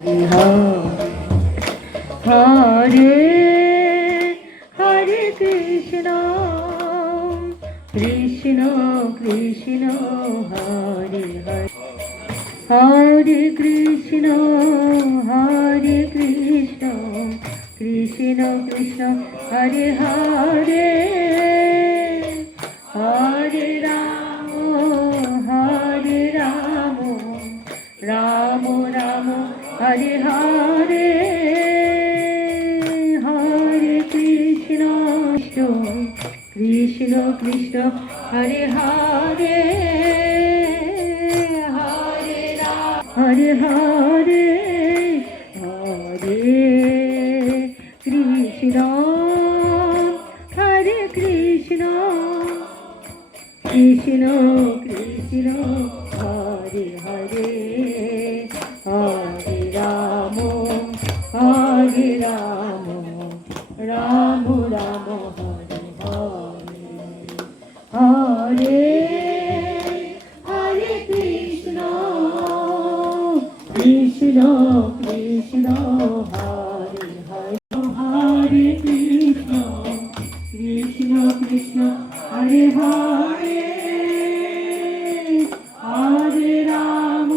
Hare Hare Krishna Krishna Krishna Hare Hare Hare Krishna Krishna Krishna Hare Hare Hare Ram Ram Ram Hare Hare Hare Krishna Krishna Krishna Hare Hare Hare Hare Hare Krishna Krishna Krishna Hare Hare Hare Ram Ram Ram Hare Hare Hare Krishna Krishna Krishna Hare Hare Hare Krishna Krishna Krishna Hare Hare Hare Ram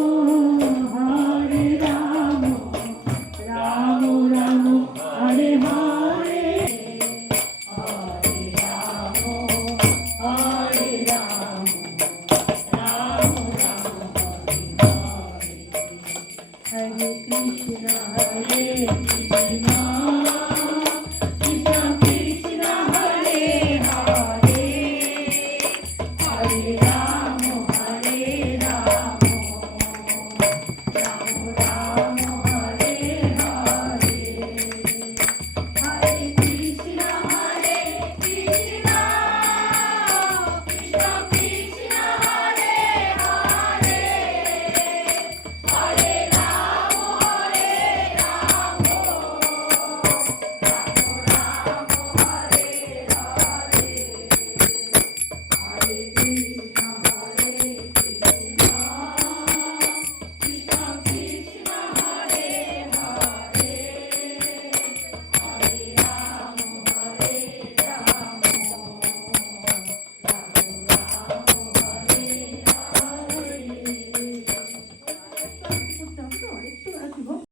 Ram Ram Hare Hare Hare Ram Ram Ram Hare Hare Hare Krishna